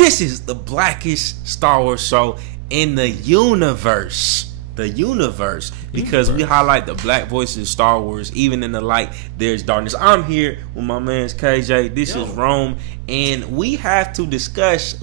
This is the blackest Star Wars show in the universe. Because we highlight the black voices of Star Wars. Even in the light, there's darkness. I'm here with my man's KJ. This is Rome. And we have to discuss,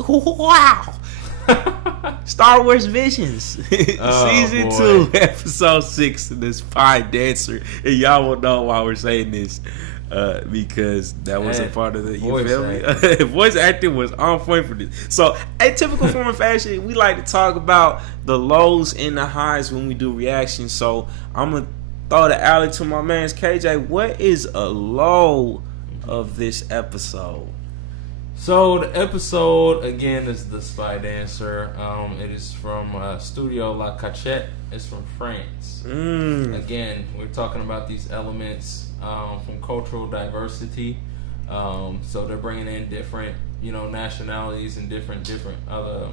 Star Wars Visions. Season 2, episode 6, The Spy Dancer. And y'all will know why we're saying this. Because that wasn't part of the, you feel me? Voice acting was on point for this. So, a typical form of fashion, we like to talk about the lows and the highs when we do reactions. So, I'm going to throw the alley to my man's KJ. What is a low of this episode? So, the episode, again, is The Spy Dancer. It is from Studio La Cachette. It's from France. Again, we're talking about these elements from cultural diversity. So they're bringing in different, nationalities and different other,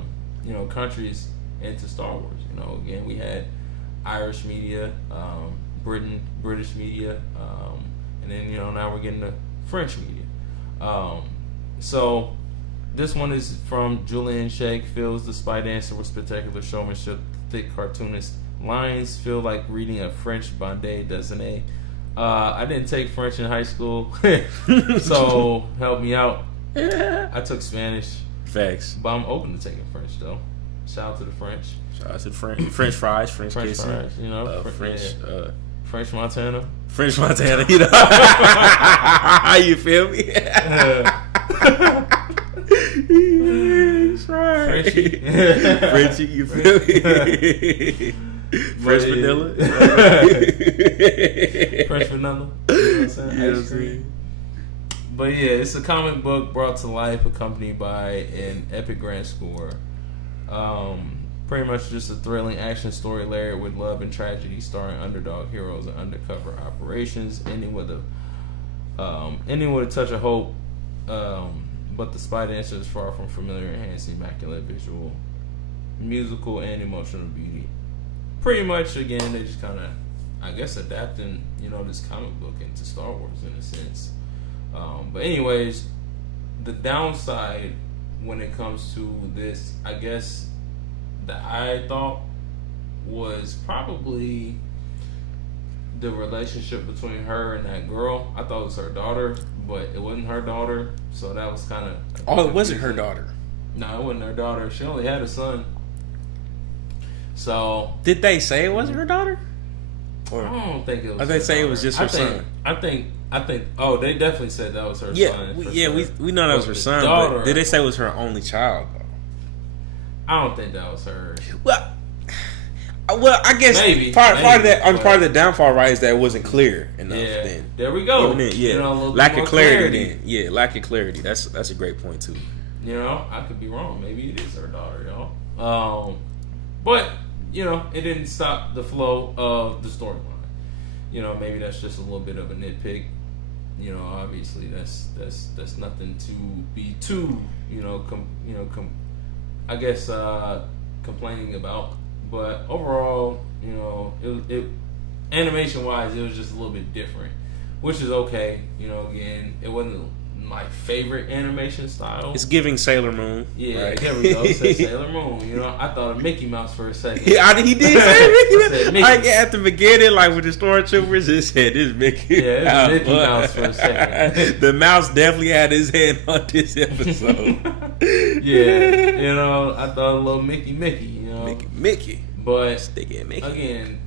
countries into Star Wars. Again, we had Irish media, British media, and then, now we're getting the French media. So this one is from Julian Shake. Feels The Spy Dancer with spectacular showmanship, thick cartoonist lines. Feel like reading a French bande dessinée. I didn't take French in high school, so help me out. I took Spanish. Facts. But I'm open to taking French, though. Shout out to the French. Shout out to the French. French fries, French kissing. Fries, French Montana. French Montana, you feel me? Frenchie. Frenchie, you feel me? French vanilla. French vanilla. You know what I'm saying? But yeah, it's a comic book brought to life, accompanied by an epic grand score. Pretty much just a thrilling action story layered with love and tragedy, starring underdog heroes and undercover operations, ending with a touch of hope. But The Spy Dancer is far from familiar, enhancing immaculate visual, musical, and emotional beauty. Pretty much, again, they just kind of, I guess, adapting, this comic book into Star Wars in a sense. But anyways, the downside when it comes to this, I guess, that I thought was probably the relationship between her and that girl. I thought it was her daughter, but it wasn't her daughter, so that was kind of... Oh, it wasn't her daughter? No, it wasn't her daughter. She only had a son. So... Did they say it wasn't her daughter? Or, I don't think it was. Or they say daughter. It was just her son? I think. Oh, they definitely said that was her son. We know that was her son, daughter, but did they say it was her only child, though? I don't think that was her. Well, I guess maybe, part of the downfall, right, is that it wasn't clear enough. Yeah, then there we go. Lack of clarity. Then, lack of clarity. That's a great point too. I could be wrong. Maybe it is her daughter, y'all. But it didn't stop the flow of the storyline. Maybe that's just a little bit of a nitpick. Obviously that's nothing to be too I guess complaining about. But overall, it animation wise, it was just a little bit different, which is okay. Again, it wasn't my favorite animation style. It's giving Sailor Moon. Yeah, right? There we go. It said Sailor Moon. I thought of Mickey Mouse for a second. He did say Mickey Mouse. At the beginning, like with the stormtroopers, it said this Mickey. Yeah, it's Mickey Mouse for a second. The mouse definitely had his hand on this episode. Yeah, I thought a little Mickey. Mickey. But sticky Mickey. Again,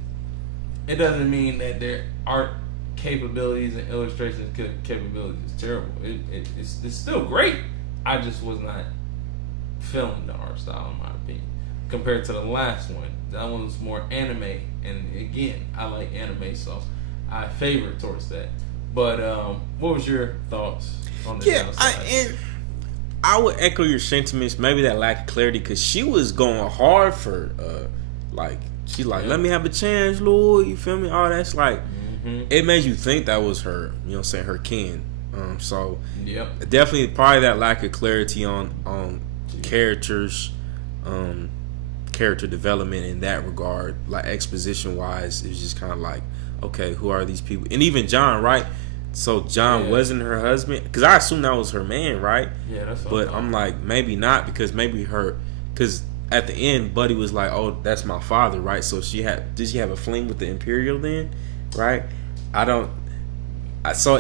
it doesn't mean that their art capabilities and illustration capabilities is terrible. It's still great. I just was not feeling the art style, in my opinion, compared to the last one. That one was more anime, and again, I like anime, so I favor towards that. But what was your thoughts on this? I would echo your sentiments. Maybe that lack of clarity, because she was going hard for she's like, let me have a chance, Lord. You feel me? All that's like. It made you think that was her, her kin. So definitely probably that lack of clarity on characters, character development in that regard, like exposition wise, it was just kind of like, okay, who are these people? And even John, right? So John wasn't her husband, because I assume that was her man, right? Yeah, that's. But I'm like, maybe not, because maybe because at the end, Buddy was like, "Oh, that's my father," right? So did she have a fling with the Imperial then, right? It's a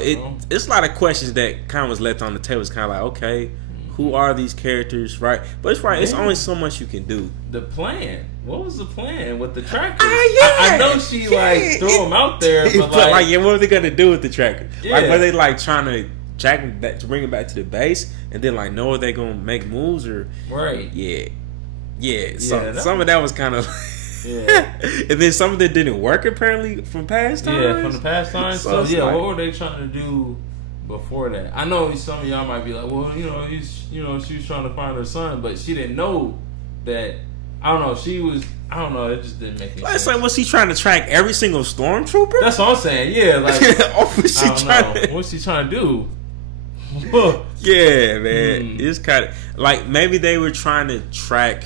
lot of questions that kind of was left on the table. It's kind of like, okay, who are these characters, right? But it's right. It's only so much you can do. The plan. What was the plan with the trackers? I know she threw them out there, but what were they gonna do with the tracker? Yeah. Like, were they trying to track them back, to bring it back to the base, and then know are they gonna make moves or right? Yeah. So some of that was kind of. Yeah. And then some of it didn't work apparently from past times. Yeah, from the past times. So what were they trying to do before that? I know some of y'all might be like, well, she was trying to find her son, but she didn't know that. I don't know. It just didn't make any sense. It's like, was she trying to track every single stormtrooper? That's what I'm saying. Yeah, what's she trying to do? Yeah, man. It's kind of maybe they were trying to track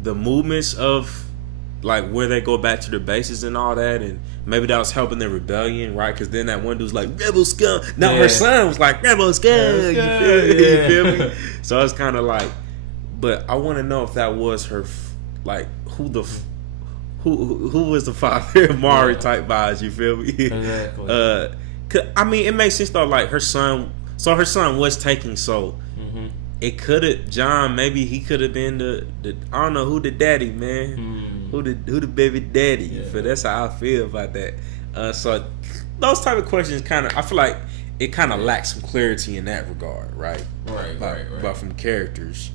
the movements of where they go back to their bases and all that, and maybe that was helping the rebellion, right? Because then that one dude's like rebel scum. Now her son was like rebel scum. You feel me? So it's kind of but I want to know if that was her, who was the father of Mari type vibes. You feel me? Exactly. It makes sense though. Her son. So her son was taking soul. It could have John. Maybe he could have been the I don't know who the daddy, man. Who the baby daddy? Yeah. That's how I feel about that. So those type of questions I feel like it kind of lacks some clarity in that regard, right? Right. But from characters,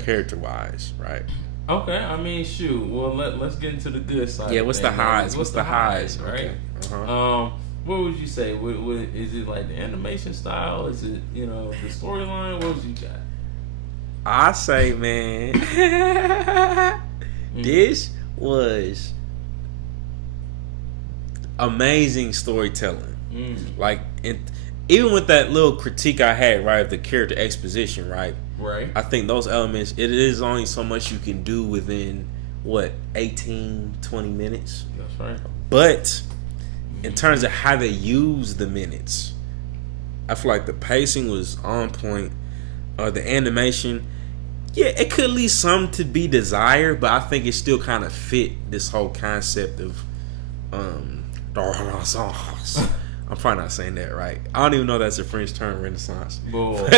character wise, right? Okay, shoot. Well, let's get into the good side. Yeah, what's the highs? What's the highs? Right. Okay. What would you say? Is it the animation style? Is it the storyline? What would you got? I say, man, this was amazing storytelling. Even with that little critique I had, right, of the character exposition, right? Right. I think those elements, it is only so much you can do within 18, 20 minutes. That's right. But in terms of how they use the minutes, I feel like the pacing was on point. The animation, it could leave some to be desired, but I think it still kind of fit this whole concept of the Renaissance. I'm probably not saying that right. I don't even know that's a French term, Renaissance. But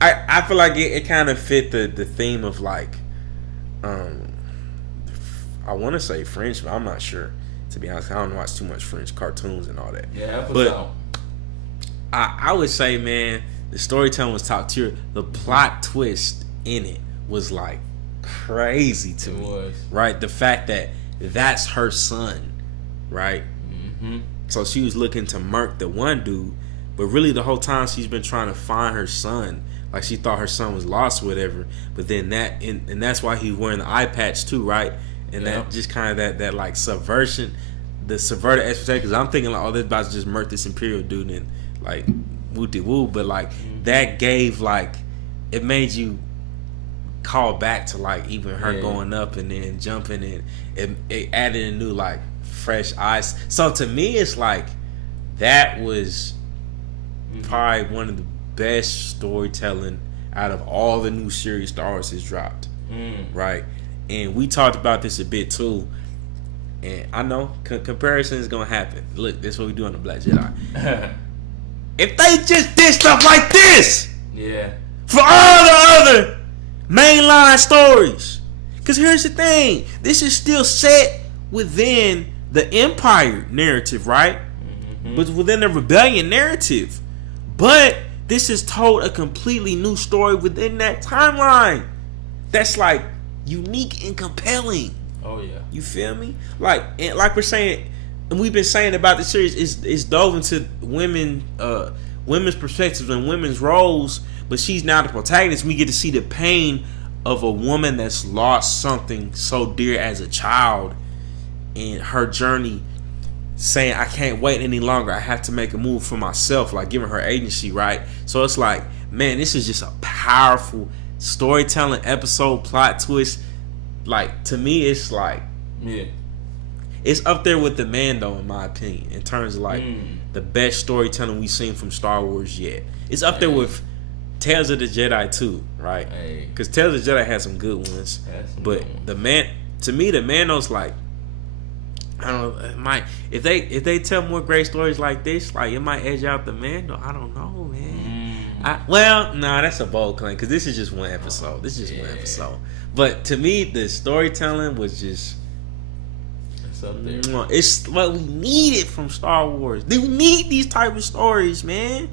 I feel like it kind of fit the theme of I want to say French, but I'm not sure. To be honest, I don't watch too much French cartoons and all that. Yeah, but I would say, man, the storytelling was top tier. The plot twist in it was crazy to me. Was. Right? The fact that that's her son, right? Mm-hmm. So she was looking to murk the one dude, but really the whole time she's been trying to find her son. She thought her son was lost or whatever. But then and that's why he's wearing the eye patch too, right? And that just kind of that subversion, the subverted expectation. Because I'm thinking they're about to just murk this Imperial dude and woo-de-woo. But that gave it made you call back to even her going up and then jumping, and it added a new fresh eyes. So to me, it's that was probably one of the best storytelling out of all the new series Star Wars has dropped. Right? And we talked about this a bit too. And I know comparison is gonna happen. Look, this is what we do on the Black Jedi. If they just did stuff like this, for all the other mainline stories, because here's the thing, this is still set within the Empire narrative, right? But within the Rebellion narrative. But this is told a completely new story within that timeline. That's unique and compelling. Oh yeah. You feel me? And we're saying, and we've been saying about the series, is dove into women's perspectives and women's roles, but she's now the protagonist. We get to see the pain of a woman that's lost something so dear as a child, and her journey, saying, I can't wait any longer. I have to make a move for myself, giving her agency, right? So it's man, this is just a powerful storytelling episode, plot twist. To me, it's it's up there with the Mando in my opinion in terms of like the best storytelling we've seen from Star Wars yet. It's up there with Tales of the Jedi too, right? Because Tales of the Jedi had some good ones, but to me, the Mando's like, I don't know, it might if they tell more great stories like this, like it might edge out the Mando. I don't know, man. That's a bold claim because this is just one episode. This is just one episode. But to me, the storytelling was just. Up there. It's what we needed from Star Wars. We need these type of stories, man.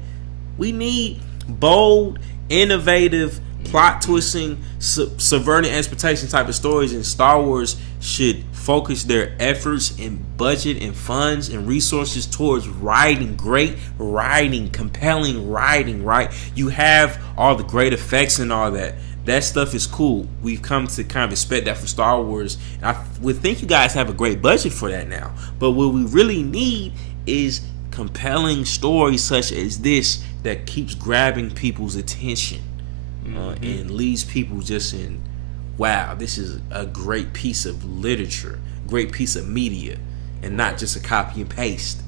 We need bold, innovative, plot twisting, subverting expectation type of stories, and Star Wars should focus their efforts and budget and funds and resources towards writing, great writing, compelling writing, right? You have all the great effects and all that. That stuff is cool. We've come to kind of expect that from Star Wars. And I would think you guys have a great budget for that now. But what we really need is compelling stories such as this that keeps grabbing people's attention and leaves people just in, wow, this is a great piece of literature, great piece of media, and not just a copy and paste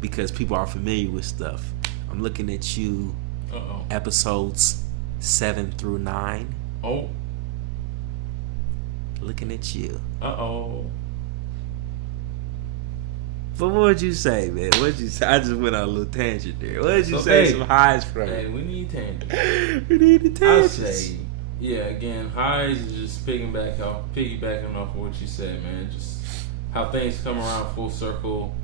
because people are familiar with stuff. I'm looking at you, episodes 7 through 9. Oh. Looking at you. Uh-oh. But what would you say, man? What'd you say? I just went on a little tangent there. What did you say? Some highs from? Hey, we need tangents. We need the tangents. I say, again, highs is just piggybacking off of what you said, man. Just how things come around full circle.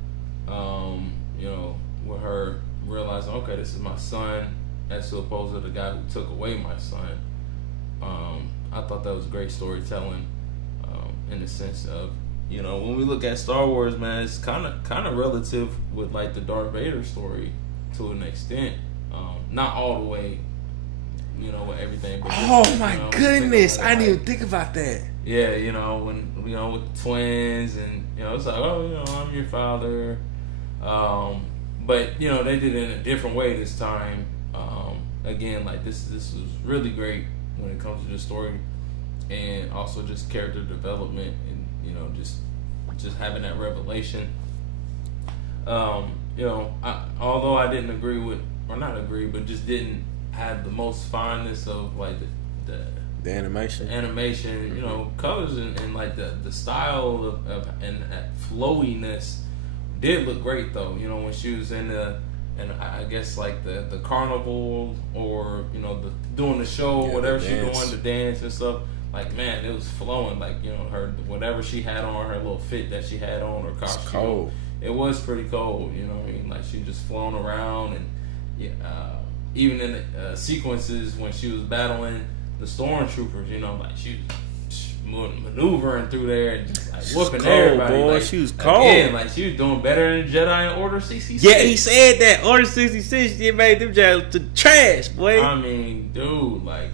With her realizing, okay, this is my son, as opposed to the guy who took away my son. I thought that was great storytelling, in the sense of, when we look at Star Wars, man, it's kind of relative with like the Darth Vader story to an extent. Not all the way, with everything. But my goodness, I didn't even think about that. Yeah, when with the twins, and it's like, I'm your father. But they did it in a different way this time. Again, like this was really great when it comes to the story, and also just character development, and just having that revelation. Although I didn't agree with, or not agree, but just didn't have the most fondness of like the animation, colors and like the style of and that flowiness did look great though. When she was in and I guess like the carnival, or doing the show, whatever she doing, the dance and stuff. Like, man, it was flowing. Like, her whatever she had on, her little fit that she had on, her costume. It's cold. It was pretty cold. You know what I mean? Like, she just flown around, and even in the sequences when she was battling the stormtroopers, like she was maneuvering through there and just like whooping cold, everybody. Boy. Like, she was cold. Again, like she was doing better than Jedi in Order 66. Yeah, he said that Order 66. They made them Jedi to trash, boy. I mean, dude, like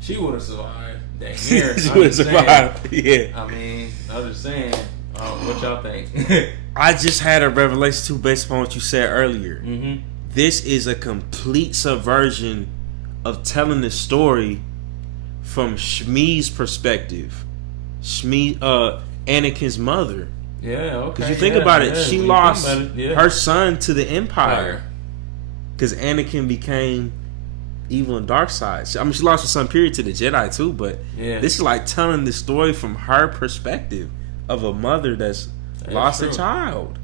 she would have survived. Dang near. She would have survived. Yeah. I mean, I was just saying. What y'all think? I just had a revelation too, based upon what you said earlier. Mm-hmm. This is a complete subversion of telling the story from Shmi's perspective. Shmi, Anakin's mother. Yeah, okay. Because you think about it, she lost her son to the Empire. Because Anakin became evil and dark side. I mean, she lost her son, period, to the Jedi too. But this is like telling the story from her perspective of a mother that's lost a child.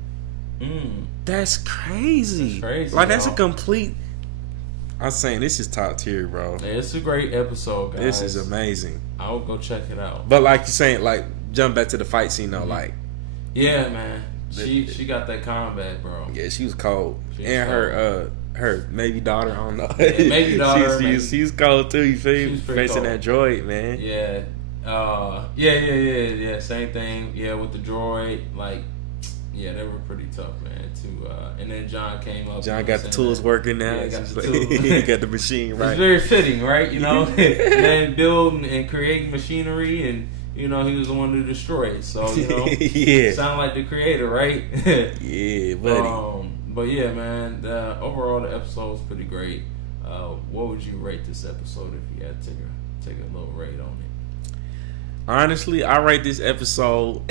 That's crazy. Like, that's a complete. I'm saying this is top tier, bro. It's a great episode, guys. This is amazing. I will go check it out. But like you're saying, like, jump back to the fight scene though, like. Yeah, man. She got that combat, bro. Yeah, she was cold. And her maybe daughter, I don't know. Yeah, maybe daughter. she's cold too. You feel me? Facing that droid, man. Yeah. Yeah. Same thing. Yeah, with the droid, like, yeah, they were pretty tough, man. Too. And then John came up. John got the tools working now. Yeah, got the tools. He got the machine right. It's very fitting, right? Man, building and creating machinery, and he was the one to destroy it. So yeah, sound like the creator, right? Yeah, buddy. But yeah, man. Overall, the episode was pretty great. What would you rate this episode if you had to take a little rate on it? Honestly, I rate this episode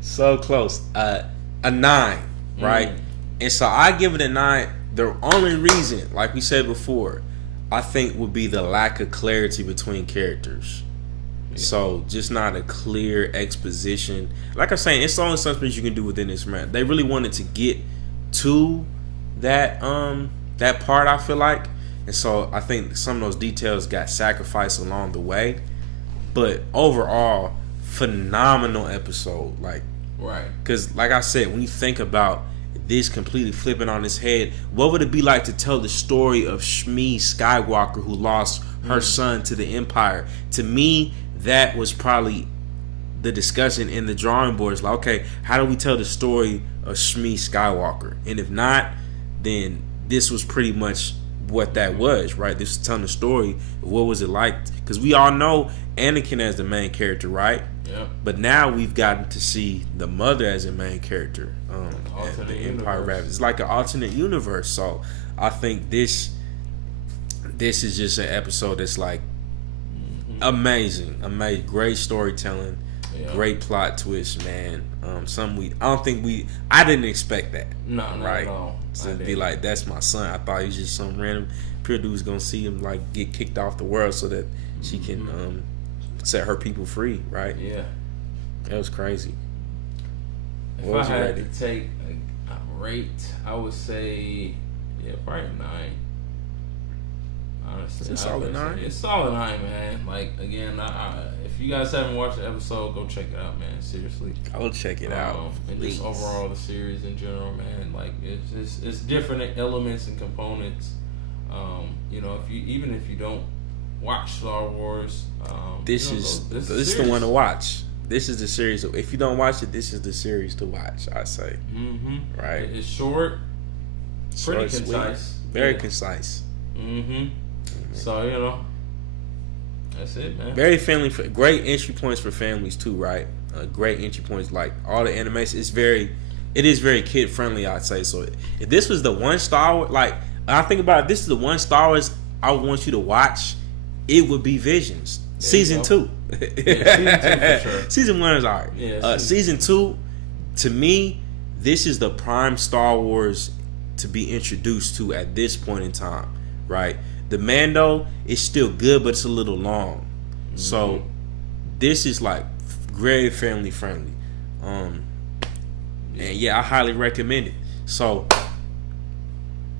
so close. A 9, right? And so I give it a 9. The only reason, like we said before, I think would be the lack of clarity between characters. Yeah. So just not a clear exposition. Like I'm saying, it's only something you can do within this man. They really wanted to get to that part, I feel like. And so I think some of those details got sacrificed along the way. But overall, phenomenal episode. Like, right. Because like I said, when you think about this completely flipping on its head, what would it be like to tell the story of Shmi Skywalker who lost her son to the Empire? To me, that was probably the discussion in the drawing board. It's like, okay, how do we tell the story of Shmi Skywalker? And if not, then this was pretty much what that was, right? This is telling the story of what was it like, because we all know Anakin as the main character, right? Yep. But now we've gotten to see the mother as a main character. The Empire Rabbit. It's like an alternate universe. So I think this is just an episode that's like amazing, great storytelling, great plot twist, man. I didn't expect that. No, right? No. To be like, that's my son. I thought he was just some random pure dude's gonna see him like get kicked off the world so that she can set her people free, right? Yeah, that was crazy. If I had to take a rate, I would say probably 9. Honestly, it's solid 9. It's solid 9, man. Like again, if you guys haven't watched the episode, go check it out, man. Seriously, I will check it out. And just overall the series in general, man. Like it's different elements and components. If you don't watch Star Wars, this is the one to watch. This is the series. If you don't watch it, this is the series to watch, I say. Right? It's short, pretty concise. Very concise. So, that's it, man. Very family, great entry points for families too, right? Great entry points, like all the animation. It is very kid friendly, I'd say. So if this was the one Star Wars, like I think about it, if this is the one Star Wars I would want you to watch, it would be Visions. Season 2. Season 2 for sure. Season 1 is alright. Yeah, season 2, to me, this is the prime Star Wars to be introduced to at this point in time, right? The Mando is still good, but it's a little long. So this is like very family friendly. And I highly recommend it. So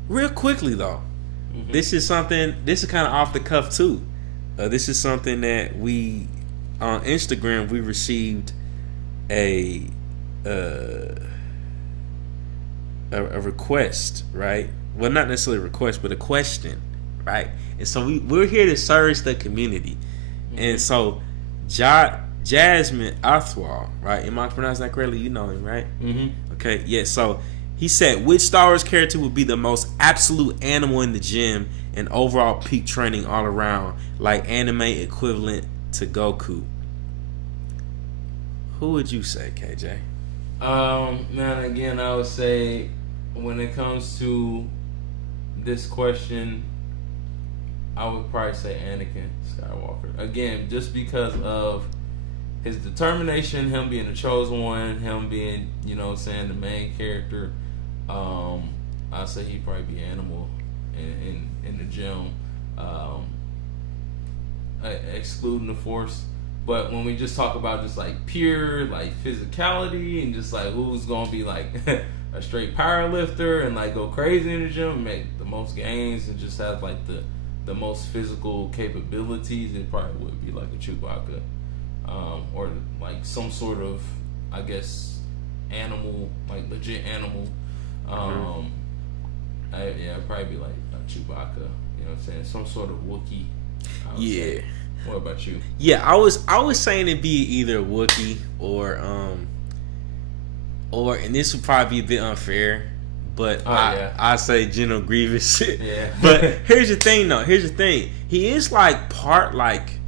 real quickly though, this is kind of off the cuff too. This is something that we on Instagram we received a request, right? Well, not necessarily a request, but a question, right? And so we're here to service the community. And so Jasmine Athwal, right? Am I pronouncing that correctly? You know him, right? Okay, yeah. So he said, which Star Wars character would be the most absolute animal in the gym and overall peak training all around, like anime equivalent to Goku? Who would you say, KJ? Man, again, I would say when it comes to this question, I would probably say Anakin Skywalker. Again, just because of his determination, him being the chosen one, him being, the main character. I'd say he'd probably be animal in the gym, excluding the Force. But when we just talk about just like pure like physicality and just like who's gonna be like a straight power lifter and like go crazy in the gym and make the most gains and just have like the most physical capabilities, it probably would be like a Chewbacca, or like some sort of, I guess, animal, like legit animal. I'd probably be like a Chewbacca. You know what I'm saying? Some sort of Wookiee. Yeah. Say. What about you? Yeah, I was saying it'd be either Wookiee or and this would probably be a bit unfair, but I say General Grievous. Yeah. But here's the thing though. He is like part like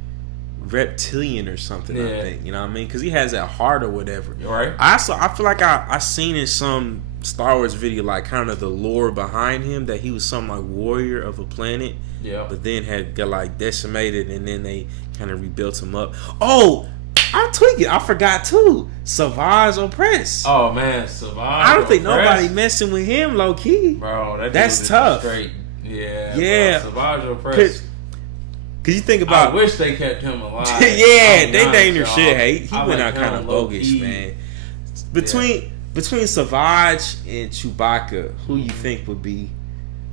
reptilian or something. Yeah. I think, you know what I mean? Because he has that heart or whatever. Right. I feel like I seen in some Star Wars video, like kind of the lore behind him, that he was some like warrior of a planet. Yeah. But then got like decimated, and then they kind of rebuilt him up. Oh, I'm tweaking. I forgot too. Savage Opress. Oh man, Savage. I don't think nobody messing with him, low key. Bro, that's tough. Straight. Yeah. Yeah. Bro, Savage Opress. Cause you think about. I wish they kept him alive. Yeah, they dangerous shit. He went like out kind of bogus, man. Between Savage and Chewbacca, who you think would be?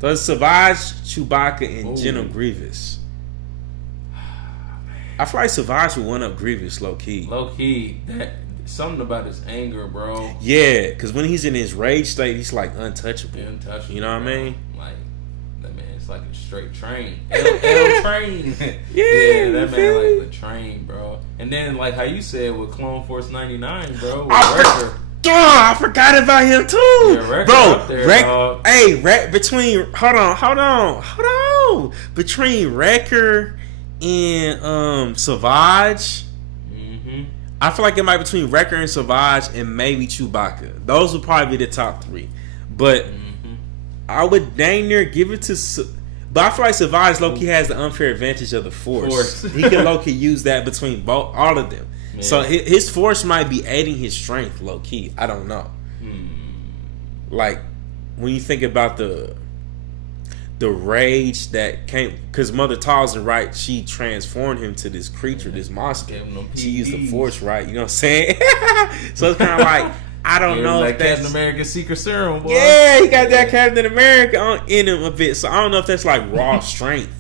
So Savage, Chewbacca, and General Grievous. I feel like Savage would one up Grievous, low key. Low key, that something about his anger, bro. Yeah, because when he's in his rage state, he's like untouchable. You know what I mean? Like that man, it's like a straight train. L train. Yeah, that man like the train, bro. And then like how you said with Clone Force 99, bro. With I forgot about him too, yeah, bro. There, between hold on, between Wrecker and Savage, I feel like it might be between Wrecker and Savage and maybe Chewbacca. Those would probably be the top three, but I would dang near give it to. But I feel like Savage low-key has the unfair advantage of the Force. He can low-key use that between all of them. Yeah. So his Force might be aiding his strength low-key. I don't know. Like, when you think about the rage that came... Because Mother Talzin, right, she transformed him to this creature, this monster. She used the Force, right? You know what I'm saying? So it's kind of like... I don't know like if that's Captain America's secret serum, boy. Yeah, he got that Captain America in him a bit. So I don't know if that's like raw strength,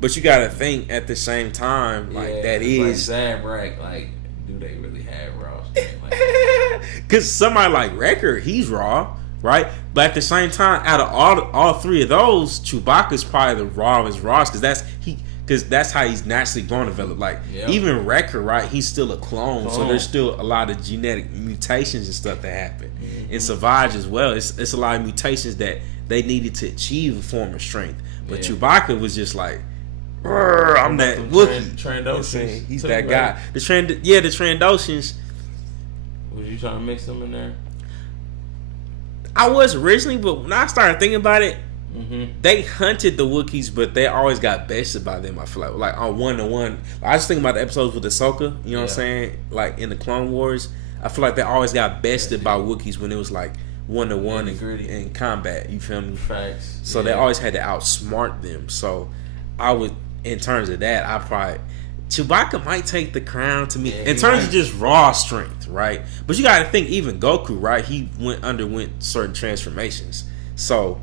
but you got to think at the same time, like that is like Zabrak. Like, do they really have raw strength? Because somebody like Wrecker, he's raw, right? But at the same time, out of all three of those, Chewbacca's probably the rawest, because that's how he's naturally going to develop. Like, even Wrecker, right? He's still a clone, so there's still a lot of genetic mutations and stuff that happen. And Savage as well, it's a lot of mutations that they needed to achieve a form of strength. But Chewbacca was just like, I'm that Wookiee. Trandoshans. He's that guy. The Trandoshans. Was you trying to mix them in there? I was originally, but when I started thinking about it, they hunted the Wookiees, but they always got bested by them. I feel like on 1-to-1. I just think about the episodes with Ahsoka. You know what I'm saying? Like in the Clone Wars, I feel like they always got bested by Wookiees when it was like 1-to-1 in combat. You feel me? Facts. So they always had to outsmart them. So I would, in terms of that, I probably Chewbacca might take the crown to me in terms of just raw strength, right? But you got to think, even Goku, right? He underwent certain transformations, so.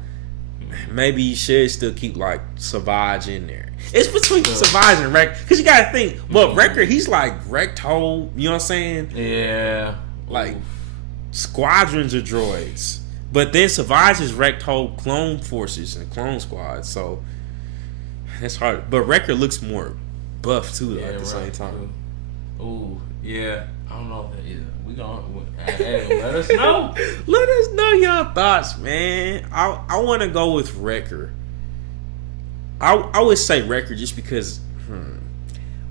Maybe you should still keep like Savage in there. It's between Savage and Wrecker, because you gotta think. Well, Wrecker, he's like wrecked whole. You know what I'm saying? Yeah. Like squadrons of droids, but then Savage is wrecked whole clone forces and clone squads. So that's hard. But Wrecker looks more buff too, at the same time. Ooh, yeah. I don't know if that is. We gonna let us know. Let us know your thoughts, man. I want to go with Wrecker. I would say Wrecker just because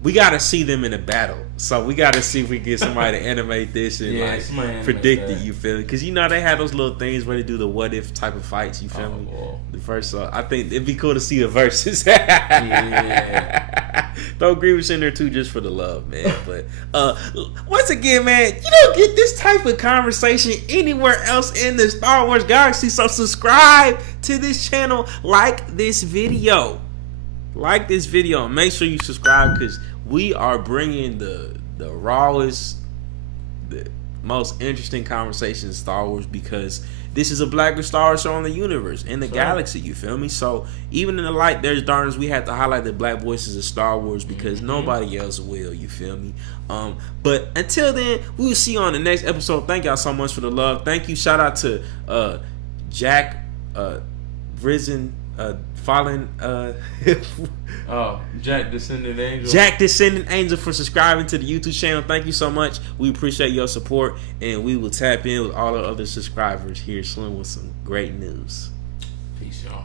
we got to see them in a battle. So we got to see if we get somebody to animate this and like predict it. You feel me? Because you know they have those little things where they do the what if type of fights. You feel me? Well. The first, I think it'd be cool to see the verses. Throw Grievous in there too, just for the love, man. But once again, man, you don't get this type of conversation anywhere else in the Star Wars galaxy. So subscribe to this channel, like this video. Like this video and make sure you subscribe, because we are bringing the rawest, the most interesting conversations in Star Wars, because this is a Black Star Wars show in the universe, in the galaxy, you feel me? So even in the light there's darkness, we have to highlight the black voices of Star Wars, because nobody else will, you feel me? But until then, we will see you on the next episode. Thank y'all so much for the love. Thank you. Shout out to Jack Risen Fallen Jack Descendant Angel. Jack Descendant Angel for subscribing to the YouTube channel. Thank you so much. We appreciate your support, and we will tap in with all the other subscribers here soon with some great news. Peace, y'all.